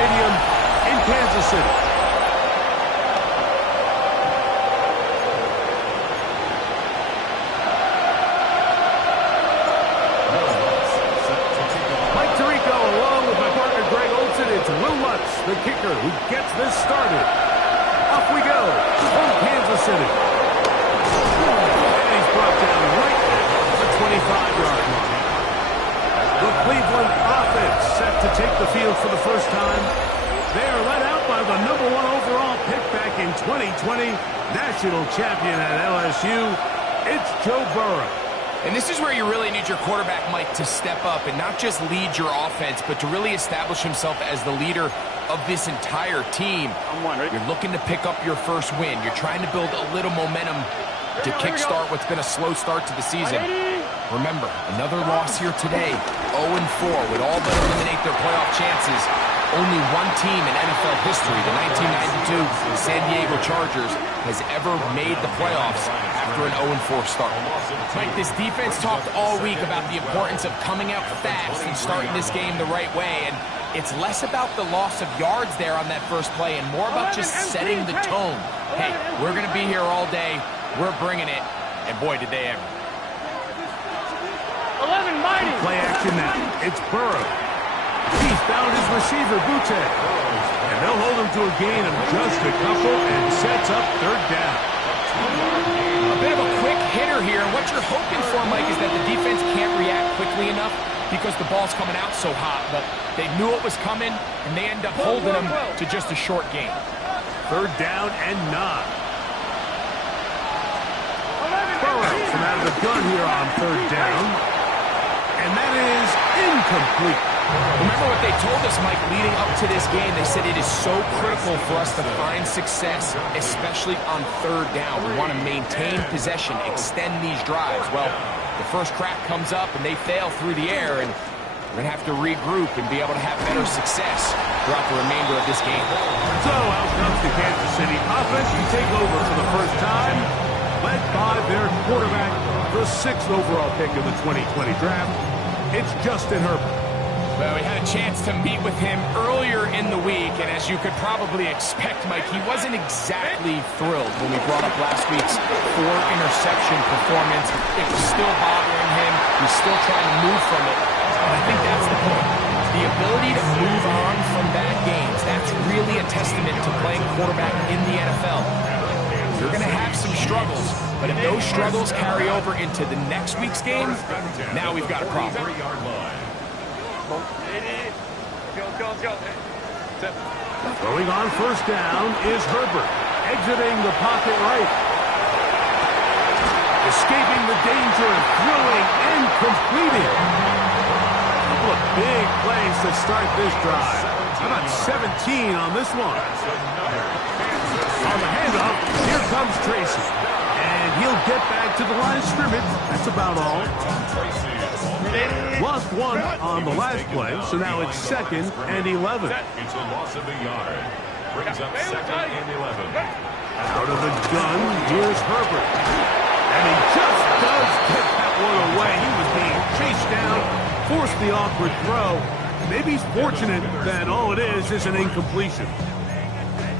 Stadium in Kansas City. Mike Tirico along with my partner Greg Olson. It's Will Lutz, the kicker, who gets this started. Off we go from Kansas City. And he's brought down right at the 25-yard line. The Cleveland offense set to take the field for the first time. They are led out by the #1 overall pick back in 2020, national champion at LSU. It's Joe Burrow. And this is where you really need your quarterback, Mike, to step up and not just lead your offense, but to really establish himself as the leader of this entire team. You're looking to pick up your first win. You're trying to build a little momentum to kickstart what's been a slow start to the season. Remember, another loss here today, 0-4, would all but eliminate their playoff chances. Only one team in NFL history, the 1992 San Diego Chargers, has ever made the playoffs after an 0-4 start. Mike, this defense talked all week about the importance of coming out fast and starting this game the right way, and it's less about the loss of yards there on that first play and more about just setting the tone. Hey, we're going to be here all day. We're bringing it, and boy, did they ever. 11 mighty. Play action now. It's Burrow. He's found his receiver, Butte. And they'll hold him to a gain of just a couple and sets up third down. A bit of a quick hitter here. And what you're hoping for, Mike, is that the defense can't react quickly enough because the ball's coming out so hot. But they knew it was coming, and they end up holding them to just a short gain. Third down and 9. Burrow from out of the gun here on third down. And that is incomplete. Remember what they told us, Mike, leading up to this game. They said it is so critical for us to find success, especially on third down. We want to maintain possession, extend these drives. Well, the first crack comes up, and they fail through the air, and we're going to have to regroup and be able to have better success throughout the remainder of this game. So out comes the Kansas City offense to take over for the first time, led by their quarterback, the 6th overall pick of the 2020 draft. It's Justin Herbert. Well, we had a chance to meet with him earlier in the week, and as you could probably expect, Mike, he wasn't exactly thrilled when we brought up last week's 4-interception performance. It was still bothering him. He's still trying to move from it, and I think that's the point. The ability to move on from bad games, that's really a testament to playing quarterback in the NFL. You're going to have some struggles, but if those struggles carry over into the next week's game, now we've got a problem. Throwing on first down is Herbert, exiting the pocket right. Escaping the danger, throwing and completing. A couple of big plays to start this drive. How about 17 on this one? On the handoff, here comes Tracy. And he'll get back to the line of scrimmage. That's about all. Lost one on the last play, so now it's 2nd and 11. It's a loss of a yard. Brings up 2nd and 11. Out of the gun, here's Herbert. And he just does get that one away. He was being chased down, forced the awkward throw. Maybe he's fortunate that all it is an incompletion.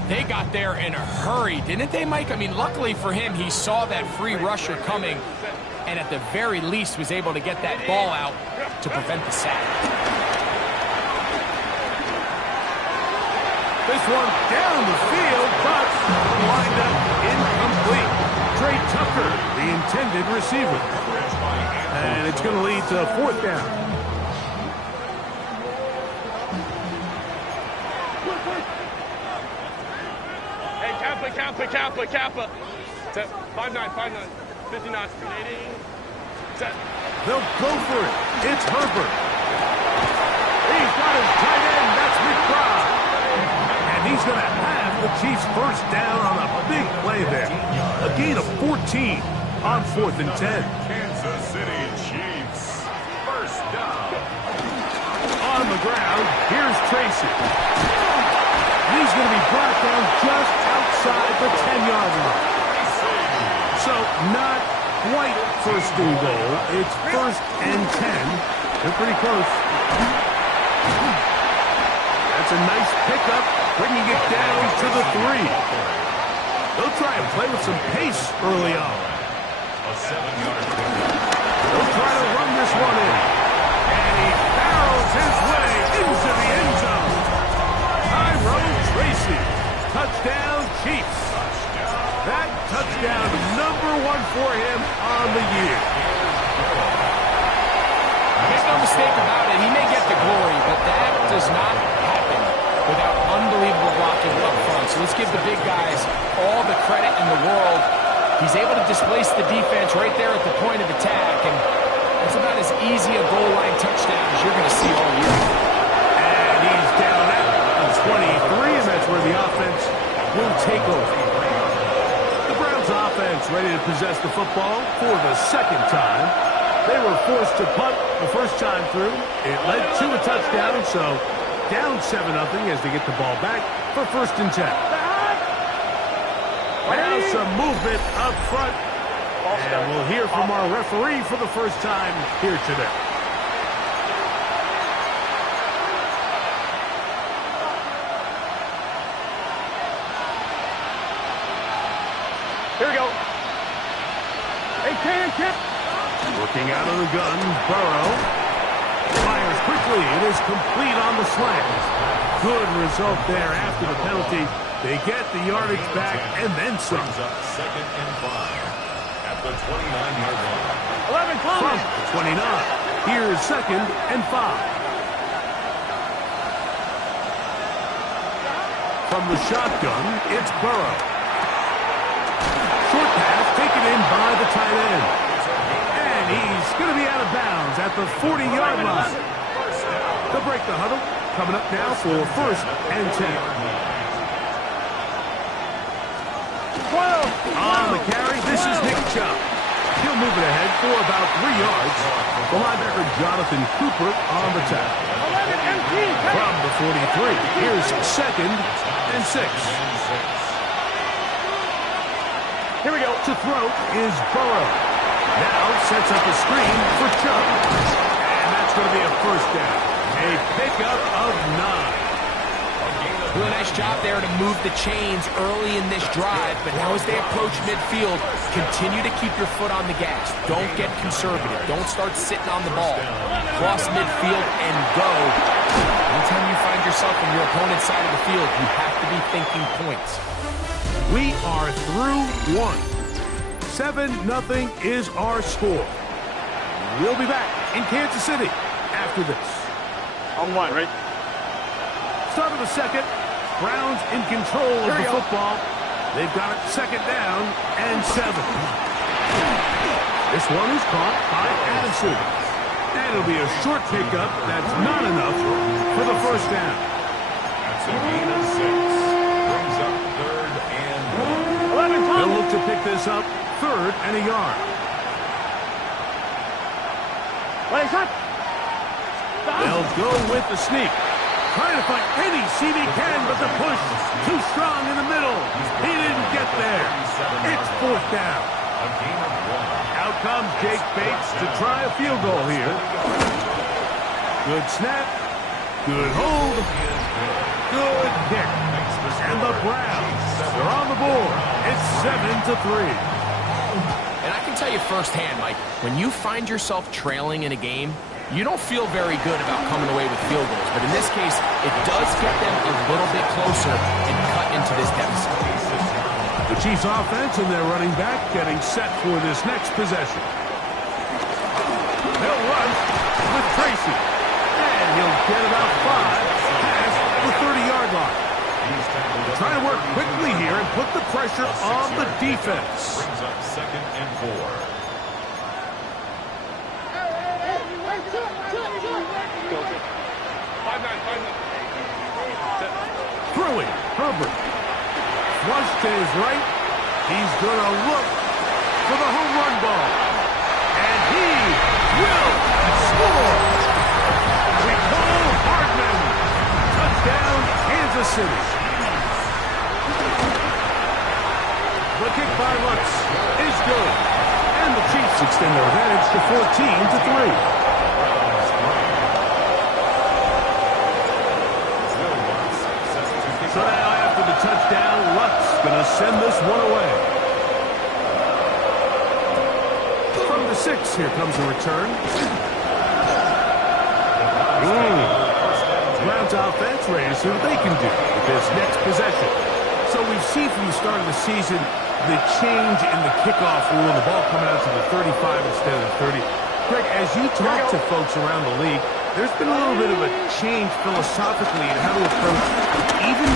They got there in a hurry, didn't they, Mike? I mean, luckily for him, he saw that free rusher coming, and at the very least was able to get that ball out to prevent the sack. This one down the field, but lined up incomplete. Trey Tucker, the intended receiver. And it's going to lead to 4th down. Kappa. 5'9", 59. Set. They'll go for it. It's Herbert. He's got his tight end. That's McBride. And he's going to have the Chiefs first down on a big play there. A gain of 14 on 4th and 10. Kansas City Chiefs. First down. On the ground, here's Tracy. He's going to be brought down just outside the 10-yard line. So not quite first and goal. It's 1st and 10. They're pretty close. That's That's a nice pickup, bringing it down to the 3. They'll try and play with some pace early on. A 7-yard pickup. They'll try to run this one in. And he barrels his way into the end zone. Tyrone Tracy. Touchdown, Chiefs. That touchdown number 1 for him on the year. Make no mistake about it, he may get the glory, but that does not happen without unbelievable blocking up front. So let's give the big guys all the credit in the world. He's able to displace the defense right there at the point of attack, and it's about as easy a goal line touchdown as you're going to see all year. And he's down at the 23, and that's where the offense will take over. The Browns offense ready to possess the football for the second time. They were forced to punt the first time through. It led to a touchdown, so down 7-0 as they get the ball back for 1st and 10. Now some movement up front. And we'll hear from our referee for the first time here today. Here we go. Hey, Kip. Working out of the gun, Burrow. Fires quickly. It is complete on the slant. Good result there after the penalty. They get the yardage back and then some. Brings up 2nd and 5 at the 29-yard line. 11 From coming. the 29. Here's 2nd and 5. From the shotgun, it's Burrow. Short pass taken in by the tight end. And he's going to be out of bounds at the 40-yard line. They'll break the huddle. Coming up now for 1st and 10. On the carry, this is Nick Chubb. He'll move it ahead for about 3 yards. The linebacker Jonathan Cooper on the tackle. From the 43, here's 2nd and 6. Here we go. To throw is Burrow. Now sets up a screen for Chubb. And that's going to be a 1st down. A pickup of 9. Really nice job there to move the chains early in this drive, but now as they approach midfield, continue to keep your foot on the gas. Don't get conservative. Don't start sitting on the ball. Cross midfield and go. Anytime you find yourself on your opponent's side of the field, you have to be thinking points. We are through 1. 7-0 is our score. We'll be back in Kansas City after this. On 1, right? Start of the 2nd. Browns in control of the football. They've got it 2nd down and 7. This one is caught by Addison. And it'll be a short pickup. That's not enough for the 1st down. That's a gain of 6. Brings up 3rd and 11 They'll coming. look to pick this up 3rd and a yard. What is that? They'll go with the sneak. Trying to find any seam he can, but the push too strong in the middle. He didn't get there. It's 4th down. a gain of 1. Out comes Jake Bates to try a field goal here. Good snap. Good hold. Good kick. And the Browns are on the board. It's 7-3. And I can tell you firsthand, Mike, when you find yourself trailing in a game, you don't feel very good about coming away with field goals. But in this case, it does get them a little bit closer and cut into this deficit. The Chiefs offense and their running back getting set for this next possession. They'll run with Tracy. And he'll get about 5 past the 30-yard line. Try to work quickly here and put the pressure on the defense. Brings up 2nd and 4. Throwing, Herbert. Flush to his right. He's going to look for the home run ball. And he will score. We call Hardman. Touchdown, Kansas City. The kick by Lutz is good. And the Chiefs extend their advantage to 14-3. So now after the touchdown, Luck's going to send this one away. From the 6, here comes a return. Browns offense ready to see what they can do with this next possession. So we've seen from the start of the season the change in the kickoff rule, the ball coming out to the 35 instead of the 30. Greg, as you talk to folks around the league, there's been a little bit of a change philosophically in how to approach even...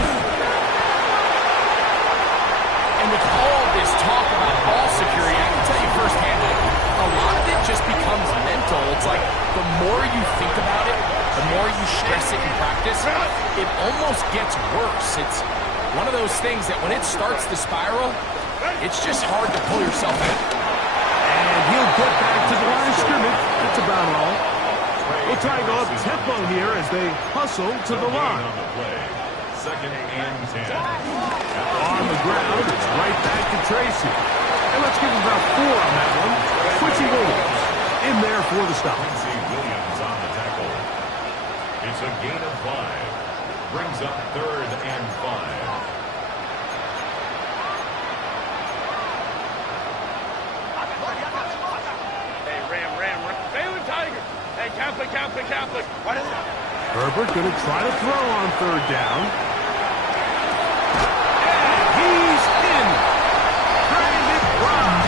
And with all this talk about ball security, I can tell you firsthand that a lot of it just becomes mental. It's like the more you think about it, the more you stress it in practice, it almost gets worse. It's one of those things that when it starts to spiral, it's just hard to pull yourself out. And he'll get back to the line of scrimmage. That's about all. We'll try to go up tempo here as they hustle to the line. Second and 10. On the ground, it's right back to Tracy. And let's give him about 4 on that one. Quincy Williams in there for the stop. Quincy Williams on the tackle. It's a gain of 5. Brings up 3rd and 5. Catholic. What is it? Herbert going to try to throw on 3rd down. And he's in. Brandon Brown.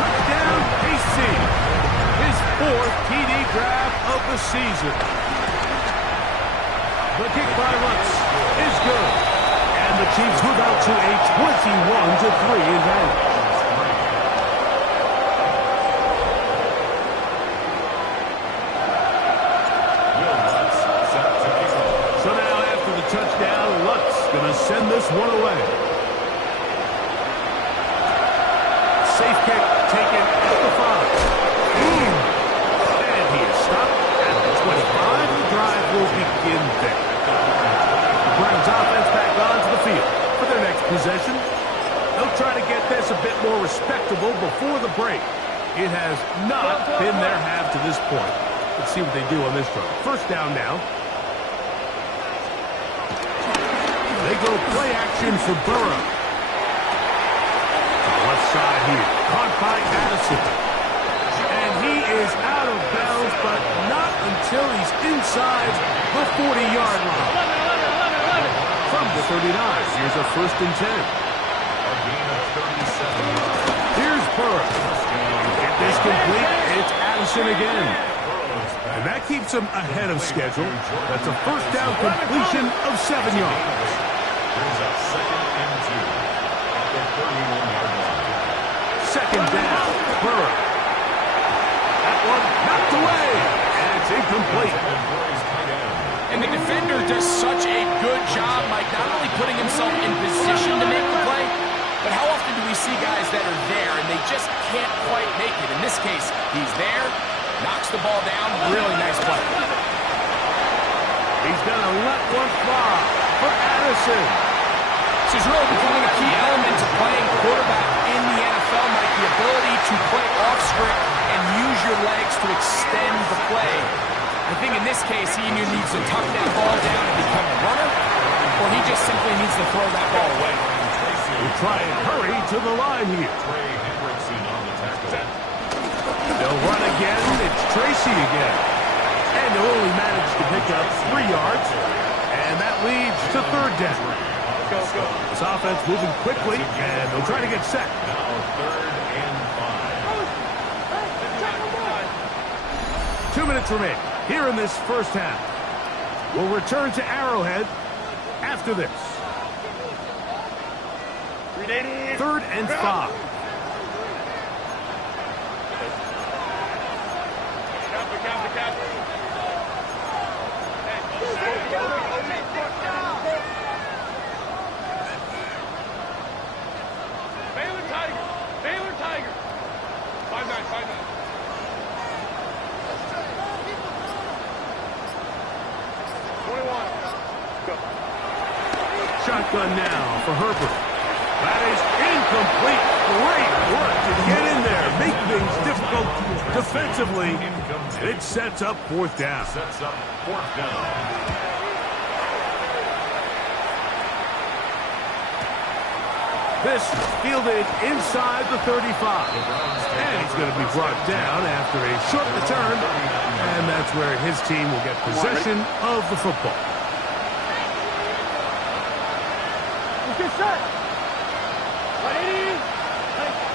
Touchdown, KC. His 4th TD grab of the season. The kick by Lutz is good. And the Chiefs move out to a 21-3 advantage. Touchdown, Lutz going to send this one away. Safe kick taken at the 5. And he is stopped at the 25. The drive will begin there. The Browns offense back onto the field for their next possession. They'll try to get this a bit more respectable before the break. It has not been their half to this point. Let's see what they do on this drive. First down now. They go play action for Burrow. To the left side here. Caught by Addison. And he is out of bounds, but not until he's inside the 40-yard line. From the 39, here's a 1st and 10. A gain of 37. Here's Burrow. Get this complete. It's Addison again. And that keeps him ahead of schedule. That's a 1st down completion of 7 yards. Brings up 2nd and 2 at the 31-yard line. 2nd down, Burrow. That one knocked away, and it's incomplete. And the defender does such a good job, Mike, not only putting himself in position to make the play, but how often do we see guys that are there and they just can't quite make it? In this case, he's there, knocks the ball down, really nice play. He's going to let one fly for Addison. This is really becoming a key element to playing quarterback in the NFL, Mike, the ability to play off script and use your legs to extend the play. I think in this case, he either needs to tuck that ball down and become a runner, or he just simply needs to throw that ball away. We'll try and hurry to the line here. They'll run again. It's Tracy again. And they'll only manage to pick up 3 yards. And that leads to 3rd down. This offense moving quickly, and they'll try to get set. Now 3rd and 5. 2 minutes remain here in this first half. We'll return to Arrowhead after this. 3rd and 5. Baylor Tiger. 5-9. Shotgun now for Herbert. That is incomplete. Great work to get in there. Make things difficult defensively. It sets up 4th down. Sets up 4th down. This fielded inside the 35. And he's going to be brought down after a short return. And that's where his team will get possession of the football. Get set.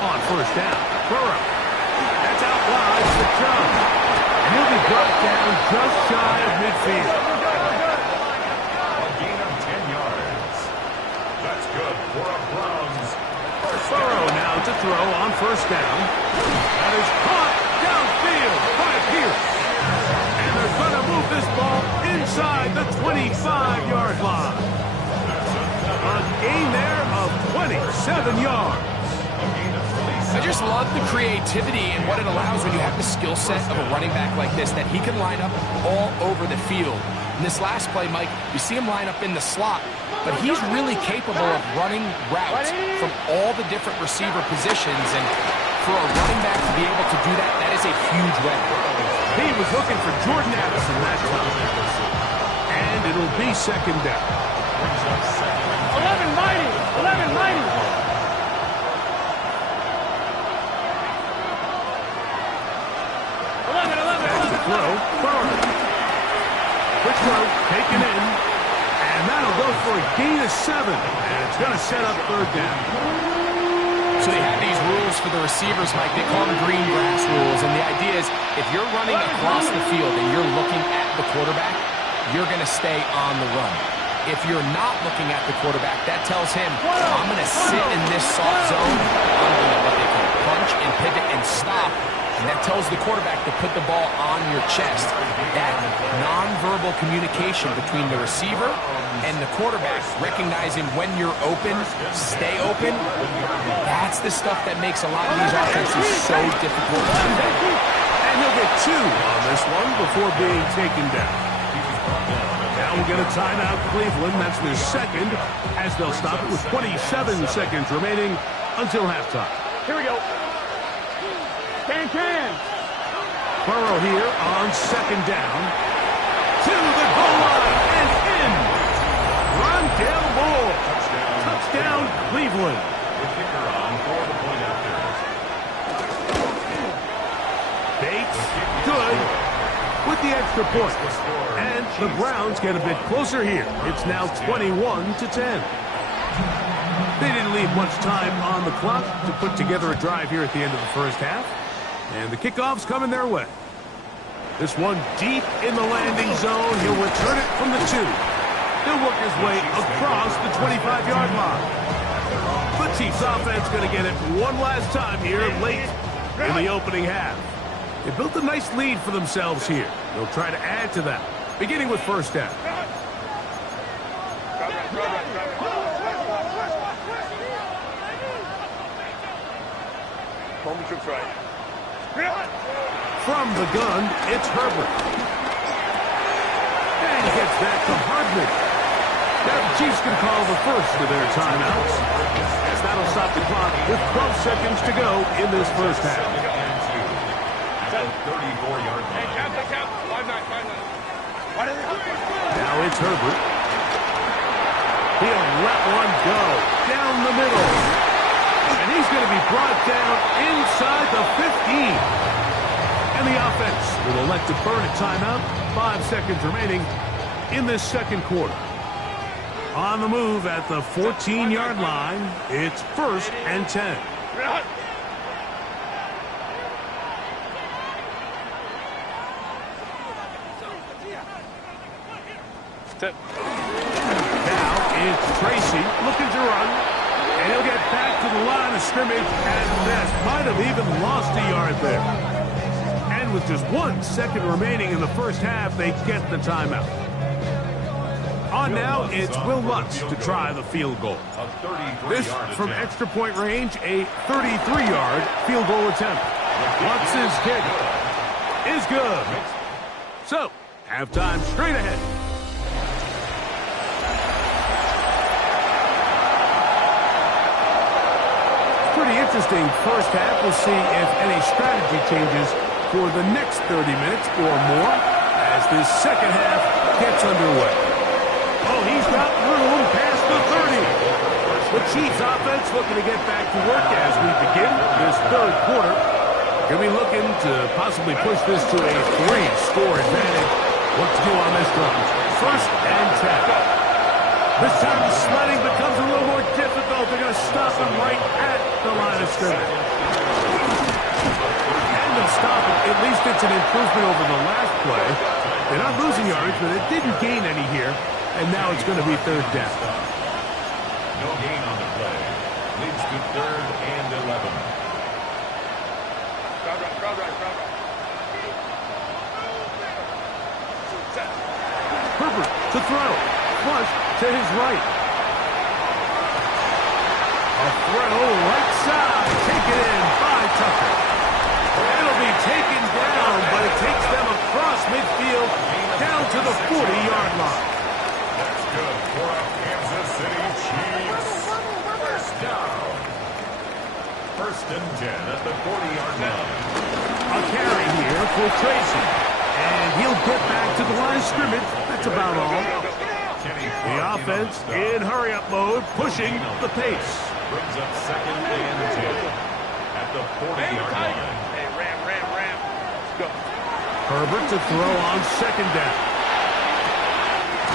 On first down, Burrow. That's out wide for Chubb. And he'll be brought down just shy of midfield. A gain of 10 yards. That's good for a Browns. Burrow now to throw on first down. That is caught downfield by Pierce. And they're going to move this ball inside the 25-yard line. A gain there of 27 yards. I just love the creativity and what it allows when you have the skill set of a running back like this, that he can line up all over the field. In this last play, Mike, you see him line up in the slot, but he's really capable of running routes from all the different receiver positions, and for a running back to be able to do that, that is a huge weapon. He was looking for Jordan Addison that time. And it'll be second down. 11 mighty. 11 mighty. Throw, Burrow. Quick throw, taken in. And that'll go for a gain of 7. And it's going to set up third down. So they have these rules for the receivers, Mike. They call them green grass rules. And the idea is if you're running across the field and you're looking at the quarterback, you're going to stay on the run. If you're not looking at the quarterback, that tells him, I'm going to sit in this soft zone. I'm going to what they call punch and pivot and stop. And that tells the quarterback to put the ball on your chest. That nonverbal communication between the receiver and the quarterback, recognizing when you're open, stay open, that's the stuff that makes a lot of these offenses so difficult to defend. And he'll get 2 on this one before being taken down. Now we'll get a timeout, Cleveland. That's their second, as they'll stop it with 27 seconds remaining until halftime. Here we go. Can. Burrow here on second down. To the goal line and in. Rondale Moore. Touchdown, Cleveland. The kicker on for the point after. Bates, good, with the extra point. And the Browns get a bit closer here. It's now 21-10. They didn't leave much time on the clock to put together a drive here at the end of the first half. And the kickoff's coming their way. This one deep in the landing zone. He'll return it from the 2. He'll work his way across the 25-yard line. The Chiefs offense going to get it one last time here late in the opening half. They built a nice lead for themselves here. They'll try to add to that, beginning with first down. Momentum's right. From the gun, it's Herbert. And he gets back to Hardman. Now the Chiefs can call the first of their timeouts, as that'll stop the clock with 12 seconds to go in this first half. At the 34-yard line. Cap. 5-9. Now it's Herbert. He'll let one go down the middle. And he's going to be brought down inside the 15. And the offense will elect to burn a timeout. 5 seconds remaining in this second quarter. On the move at the 14-yard line, it's 1st and 10. Now it's Tracy looking to run. And he'll get back to the line of scrimmage at best. Might have even lost a yard there. And with just 1 second remaining in the first half, they get the timeout. On now, it's Will Lutz to try the field goal. This from extra point range, a 33-yard field goal attempt. Lutz's kick is good. So, halftime straight ahead. Pretty interesting first half. We'll see if any strategy changes for the next 30 minutes or more as this second half gets underway. Oh, he's got room past the 30. The Chiefs offense offense looking to get back to work as we begin this third quarter. Going to be looking to possibly push this to a 3-score advantage. What to do on this drive? First and 10. This time the sledding becomes a little more difficult. They're going to stop him right at the line of scrimmage. And they'll stop it. At least it's an improvement over the last play. They're not losing yards, but it didn't gain any here. And now it's going to be third down. No gain on the play. Leads to third and 11. Crowd right. Herbert to throw. Flush to his right. A throw right side. Taken in by Tucker. It'll be taken down, but it takes them across midfield down to the 40-yard line. That's good for a Kansas City Chiefs. First down. First and 10 at the 40-yard line. A carry here for Tracy. And he'll get back to the line of scrimmage. That's about all. The offense in hurry-up mode, pushing the pace. Brings up second and 10 at the 40-yard line. Hey, ram. Let's go. Herbert to throw on second down.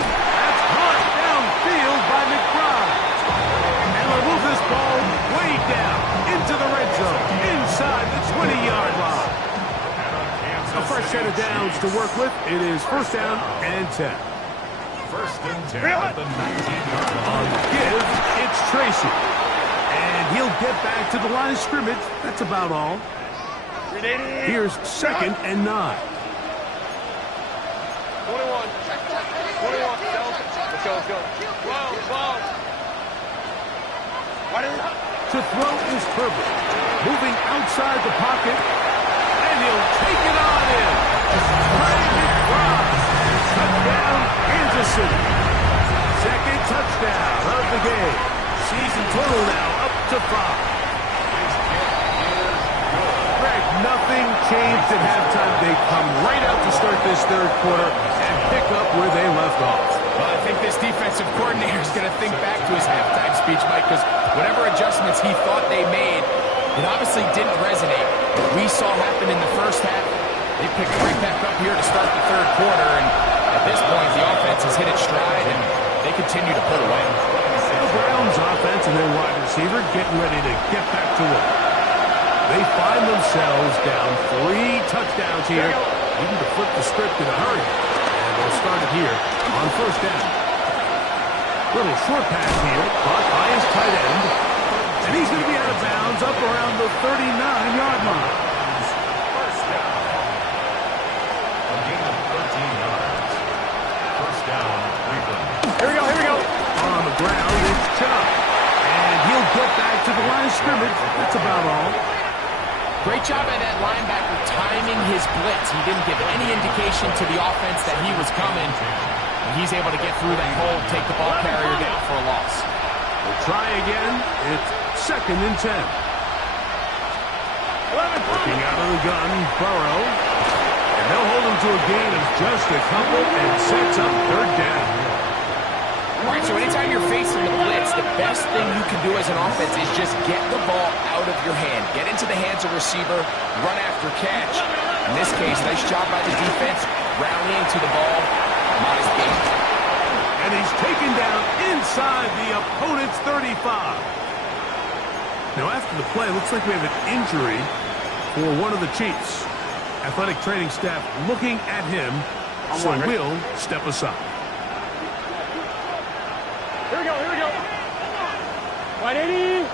That's hard downfield by McBride. And they'll move this ball way down into the red zone, inside the 20-yard line. A fresh set of downs to work with. It is first down and 10. First and 10 at the 19-yard line. On give, it's Tracy. And he'll get back to the line of scrimmage. That's about all. Here's second and 9. 21. Let's go. 12. To throw is Herbert. Moving outside the pocket. And he'll take it on in. Trey McBride. Touchdown, Kansas City. Second touchdown of the game. Season total now up to 5. Greg, nothing changed at halftime. They come right out to start this third quarter and pick up where they left off. Well, I think this defensive coordinator is going to think back to his halftime speech, Mike, because whatever adjustments he thought they made, it obviously didn't resonate. What we saw happen in the first half, they picked right back up here to start the third quarter, and at this point, the offense has hit its stride, and they continue to pull away. The Browns offense and their wide receiver getting ready to get back to work. They find themselves down 3 touchdowns here, needing to flip the script in a hurry. And they'll start it here on first down. Little short pass here, caught by his tight end. And he's going to be out of bounds up around the 39-yard line. First down. A gain of 13 yards. First down, Cleveland. Here we go. On the ground, it's Chubb. And he'll get back to the line of scrimmage. That's about all. Great job by that linebacker timing his blitz. He didn't give any indication to the offense that he was coming. And he's able to get through that hole, take the ball carrier down for a loss. We'll try again. It's second and 10. Looking out of the gun, Burrow. And they'll hold him to a gain of just a couple and sets up third down. All right, so anytime you're facing the blitz, the best thing you can do as an offense is just get the ball out of your hand. Get into the hands of receiver, run after catch. In this case, nice job by the defense, rallying to the ball. Modest gain. And he's taken down inside the opponent's 35. Now, after the play, it looks like we have an injury for one of the Chiefs. Athletic training staff looking at him, so we'll step aside. Here we go. 180.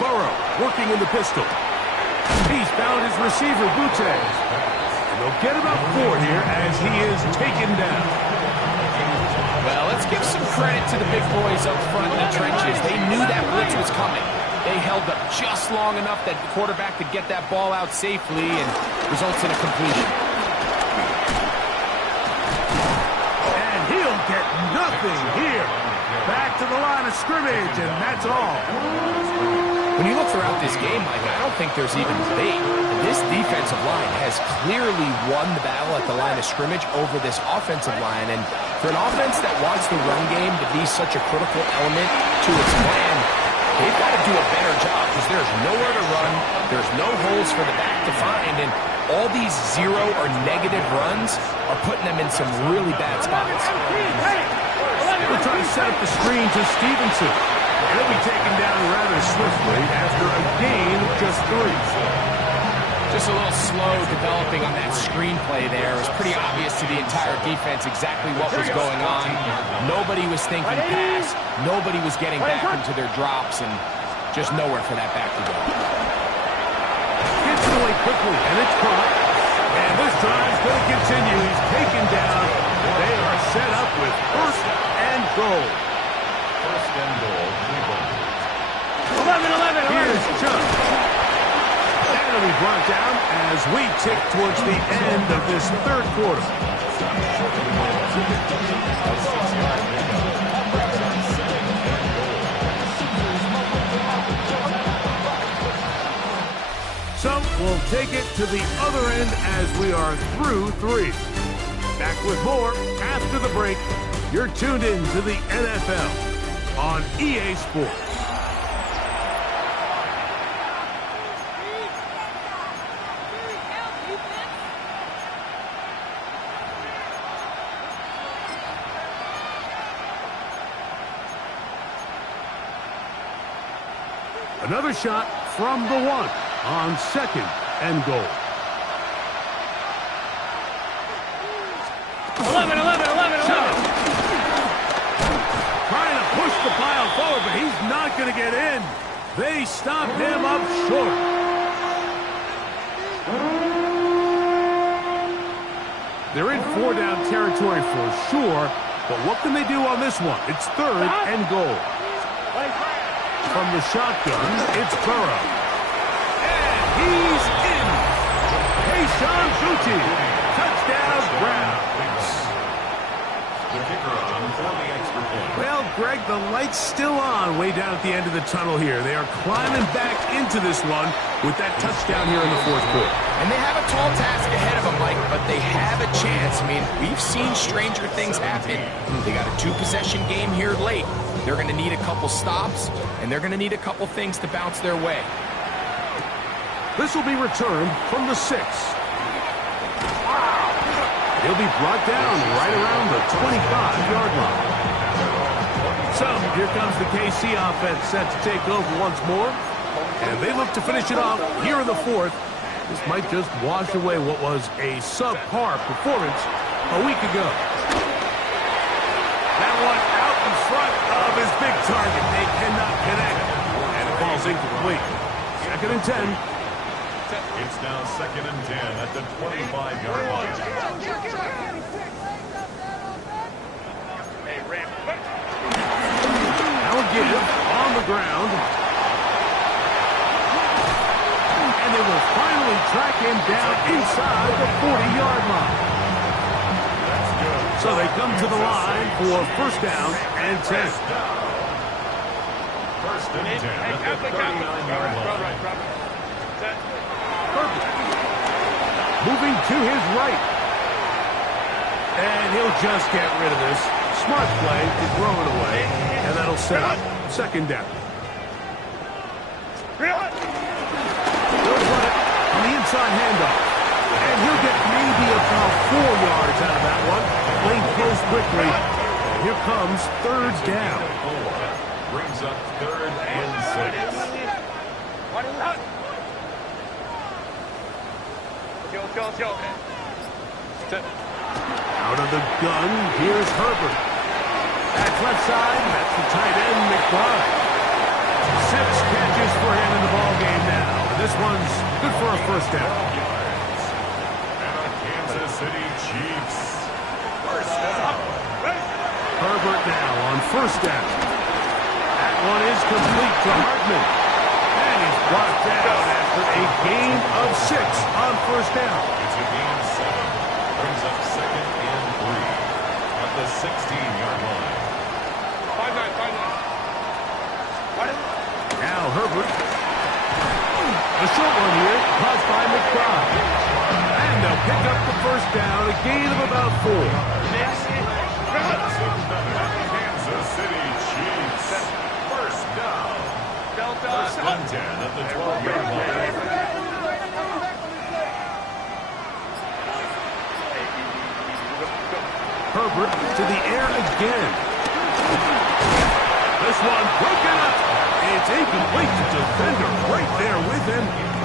Burrow working in the pistol. He's found his receiver, Butte. And they'll get about 4 here as he is taken down. Well, let's give some credit to the big boys up front in the trenches. They knew that blitz was coming. They held up just long enough that the quarterback could get that ball out safely and results in a completion. And he'll get nothing here. Back to the line of scrimmage, and that's all. When you look throughout this game, Mike, I don't think there's even debate. This defensive line has clearly won the battle at the line of scrimmage over this offensive line. And for an offense that wants the run game to be such a critical element to its plan, they've got to do a better job because there's nowhere to run. There's no holes for the back to find. And all these zero or negative runs are putting them in some really bad spots. We're trying to set up the screen to Stevenson. He'll be taken down rather swiftly after a gain of just 3. Just a little slow developing on that screenplay there. It was pretty obvious to the entire defense exactly what was going on. Nobody was thinking pass. Nobody was getting back into their drops, and just nowhere for that back to go. Gets it away quickly, and it's caught. And this drive's going to continue. He's taken down. They are set up with 1st and goal. 1st and goal, Cleveland. 11. Here's Chubb. And it'll be brought down as we tick towards the end of this 3rd quarter. So we'll take it to the other end as we are through 3. Back with more after the break. You're tuned in to the NFL on EA Sports. Another shot from the 1 on 2nd and goal. 11. Trying to push the pile forward, but he's not going to get in. They stop him up short. They're in 4-down territory for sure, but what can they do on this one? It's 3rd and goal. From the shotgun, it's Burrow. And he's in. Kayshon Boutte. Touchdown, Browns. The kicker on for the extra point. Well, Greg, the light's still on way down at the end of the tunnel here. They are climbing back into this one with that touchdown here in the 4th quarter. And they have a tall task ahead of them, Mike, but they have a chance. I mean, we've seen stranger things happen. They got a 2-possession game here late. They're going to need a couple stops, and they're going to need a couple things to bounce their way. This will be returned from the 6. He'll be brought down right around the 25-yard line. So here comes the KC offense set to take over once more. And they look to finish it off here in the 4th. This might just wash away what was a subpar performance a week ago. That one out in front of his big target. They cannot connect. And it falls incomplete. 2nd and 10. It's now 2nd and 10 at the 25-yard line. Hey, Ram. Now a give on the ground. And they will finally track him down inside the 40-yard line. That's good. So they come to the line for 1st down and 10. 1st and 10 at the 39-yard line. Moving to his right. And he'll just get rid of this. Smart play to throw it away. And that'll set up 2nd down. He'll run it on the inside handoff. And he'll get maybe about 4 yards out of that one. Playing close quickly. And here comes 3rd down. Brings up 3rd and 6. Out of the gun, here's Herbert. Back left side, that's the tight end, McBride. 6 catches for him in the ballgame now. And this one's good for a 1st down. And our Kansas City Chiefs. 1st down. Herbert now on 1st down. That one is complete to Hartman. And he's brought down after a gain of 6 on 1st down. It's a gain of 7. Brings up 2nd and 3 at the 16-yard line. 5-9. Now Herbert A short one here, caused by McBride. And they'll pick up the first down, a gain of about 4. That's another Kansas City Chiefs. First down. First and 10 at the 12-yard line. Herbert to the air again. This one broken up. It's incomplete. The defender right there with him.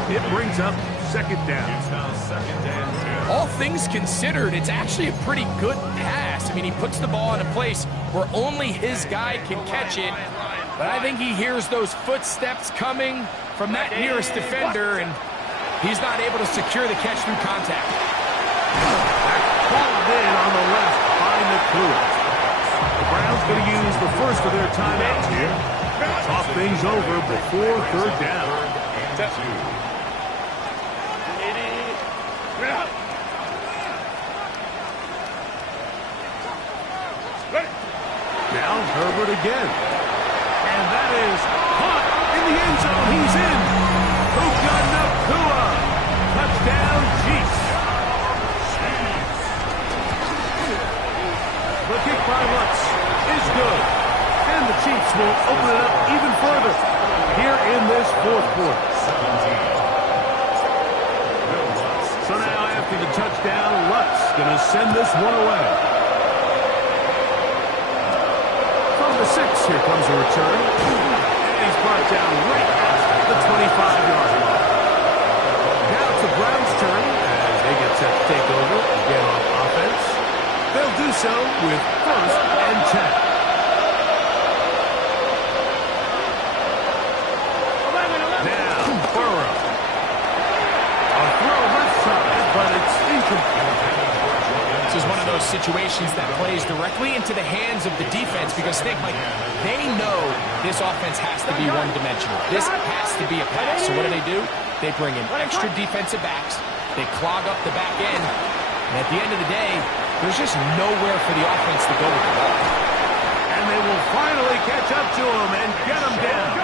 It brings up second down. It's now second and 10. All things considered, it's actually a pretty good pass. I mean, he puts the ball in a place where only his guy can catch it. But I think he hears those footsteps coming from that nearest defender, and he's not able to secure the catch through contact. Called in on the left by McClure. The Browns going to use the first of their timeouts here. Talk things over before third down. Now Herbert again. And that is caught in the end zone. He's in. Puka Nacua. Touchdown, Chiefs. The kick by Lutz is good. And the Chiefs will open it up even further here in this fourth quarter. 17. So now after the touchdown, Lutz going to send this one away. From the 6, here comes a return. And he's brought down right at the 25-yard line. Now it's the Browns' turn as they get set to take over again on offense. They'll do so with first and 10. Now, Burrow. A throw left side, but it's incomplete. This is one of those situations that plays directly into the hands of the defense because, think, Mike, they know this offense has to be one-dimensional. This has to be a pass. So what do? They bring in extra defensive backs. They clog up the back end. And at the end of the day, there's just nowhere for the offense to go with the ball. And they will finally catch up to him and get him down.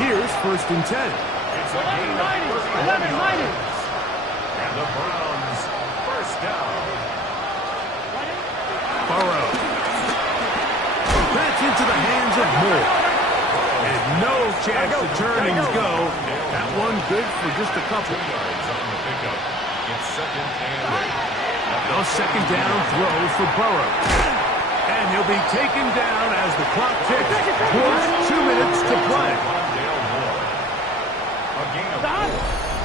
Here's first and 10. It's a gain of 11 And the Browns first down. Burrow. That's into the hands of Moore. And no chance to turn and go. That one good for just a couple. 2 yards on the pickup. It's second and 8. No second down throw for Burrow. And he'll be taken down as the clock ticks. Towards 2 minutes to play.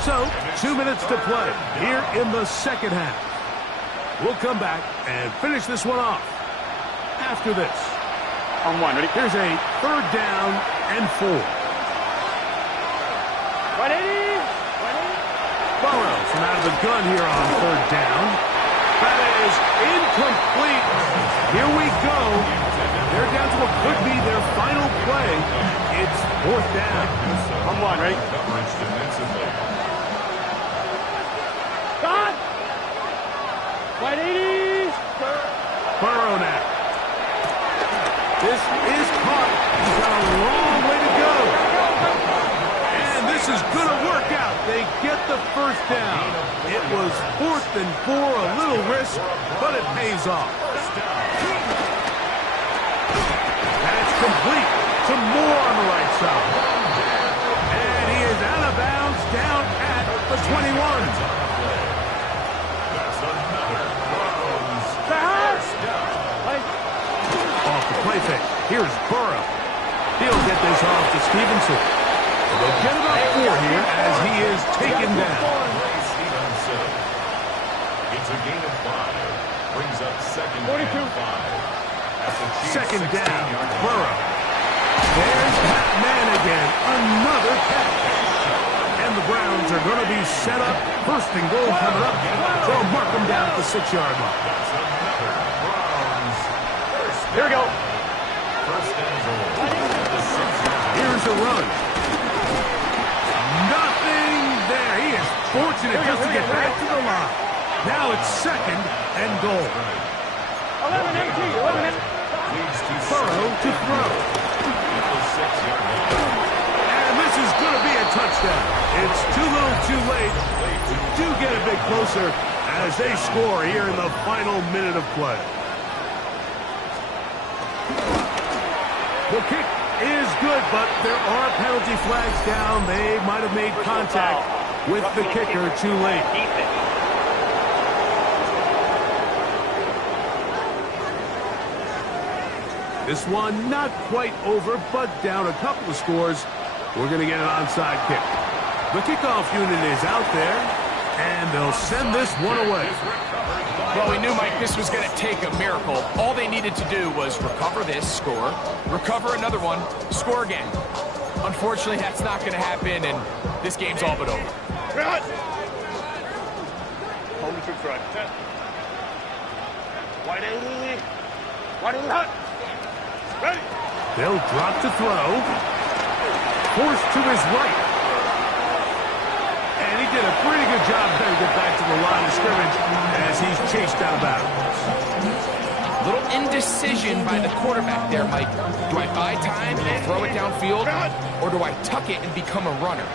So, 2 minutes to play here in the second half. We'll come back and finish this one off after this. On one, ready? Here's a third down and 4. Burrow from out of the gun here on third down. That is incomplete. Here we go. They're down to what could be their final play. It's fourth down. On one, ready? Coverage defensively. God! 180! Burrow now. This is caught. He's got a long way to go. And this is going to work out. They get the first down. It was fourth and 4, a little risk, but it pays off. That's complete to Moore on the right side. And he is out of bounds down at the 21. That's another Browns first down. Off the play fake. Here's Burrow. He'll get this off to Stevenson. They'll get about 4 here as he is taken down. Stevenson. It's a gain of 5. Brings up second 42. and 5. Second down. Burrow. There's that man again. Another catch. And the Browns are going to be set up. First and goal coming up. They'll mark them down at the 6-yard line. That's another Browns first down. Here we go. First and goal at the 6-yard line. Here's a run. Nothing there. He is fortunate just to get back to the line. Now it's second and goal. 11 empty. 11 empty. Leads to Burrow to throw. at the 6-yard line. And this is going to be a touchdown. too late. We do get a bit closer as they score here in the final minute of play. The kick is good, but there are penalty flags down. They might have made contact with the kicker too late. This one not quite over, but down a couple of scores. We're going to get an onside kick. The kickoff unit is out there, and they'll send this one away. Well, we knew, Mike, this was going to take a miracle. All they needed to do was recover this, score, recover another one, score again. Unfortunately, that's not going to happen, and this game's all but over. Hold the troops right. Wide 80. Wide 80 hot. Ready. They'll drop to throw. Forced to his right. And he did a pretty good job there to get back to the line of scrimmage as he's chased out of bounds. Little indecision by the quarterback there, Mike. Do I buy time and throw it downfield, or do I tuck it and become a runner?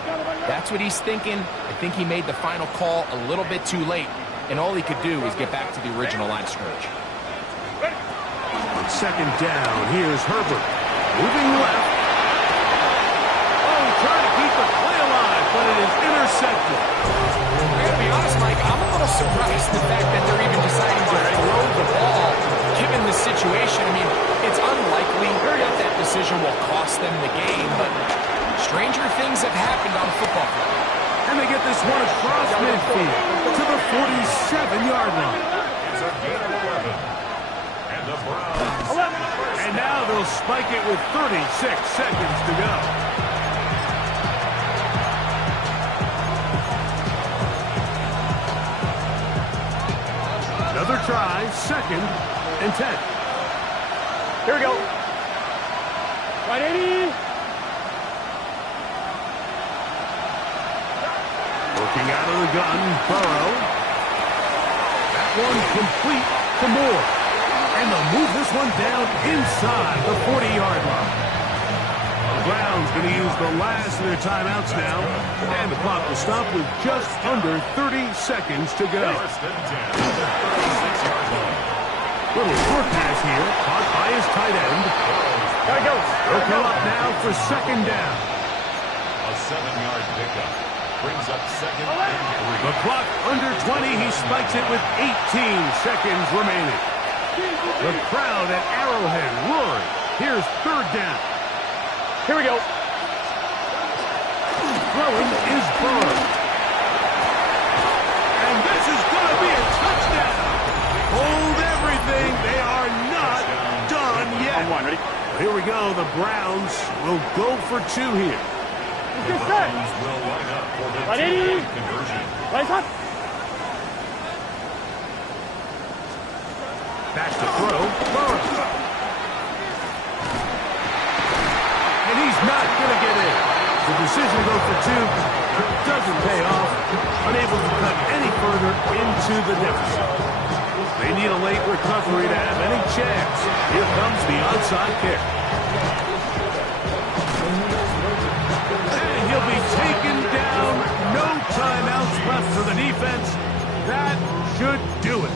That's what he's thinking. I think he made the final call a little bit too late, and all he could do was get back to the original line of scrimmage. On second down, here's Herbert. Moving left. Oh, trying to keep the play alive, but it is intercepted. I gotta be honest, Mike, I'm a little surprised the fact that they're even deciding to throw the ball, given the situation. I mean, it's unlikely that that decision will cost them the game, but stranger things have happened on the football field. And they get this one across midfield to the 47-yard line. It's a gain of 11. And the Browns. And now they'll spike it with 36 seconds to go. Another try, 2nd and 10. Here we go. Wide 80. Working out of the gun, Burrow. That one complete to Moore. And they'll move this one down inside the 40-yard line. The Browns going to use the last of their timeouts now. And the clock will stop with just under 30 seconds to go. First and 10 at the 36-yard line. Little short pass here, caught by his tight end. There it goes. They'll come up now for 2nd down. A 7-yard pickup brings up 2nd and 3. The clock under 20. He spikes it with 18 seconds remaining. The crowd at Arrowhead roaring. Here's 3rd down. Here we go. Throwing is Burrow. And this is going to be a touchdown. Hold everything. They are not done yet. On one, ready? Here we go. The Browns will go for 2 here. Good set. Browns will line up for the Wide 80. two-point conversion. Right hot. Back to throw. Burrow. And he's not going to get in. The decision to go for 2 doesn't pay off. Unable to cut any further into the deficit. They need a late recovery to have any chance. Here comes the onside kick. And he'll be taken down. No timeouts left for the defense. That should do it.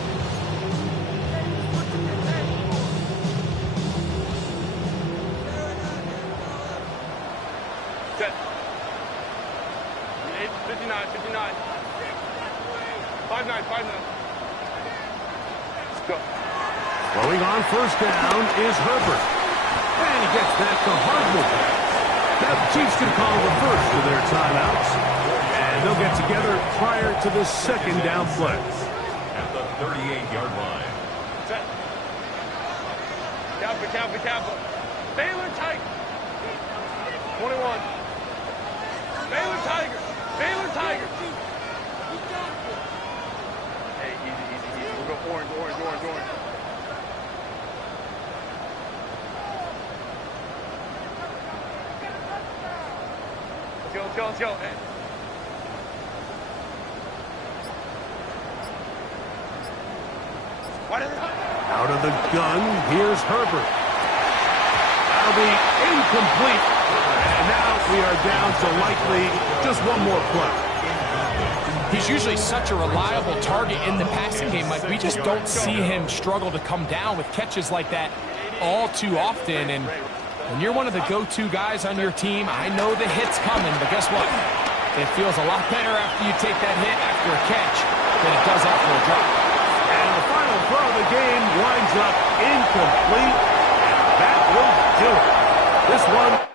Set. 59, 59. 5-9, 5-9. Let's go. Throwing on 1st down is Herbert. And he gets that to Hardman. Now the Chiefs can call the first of their timeouts. And they'll get together prior to the 2nd down play. At the 38-yard line. Set. Kappa. Baylor Tiger. 21. Baylor Tiger. Hey, easy. We'll go orange. Let's go. Hey. Out of the gun, here's Herbert. That'll be incomplete. And now we are down to likely just one more play. He's usually such a reliable target in the passing game, Mike. We just don't see him struggle to come down with catches like that all too often. And when you're one of the go-to guys on your team, I know the hit's coming, but guess what? It feels a lot better after you take that hit after a catch than it does after a drop. And the final throw of the game winds up incomplete. And that will do it. This one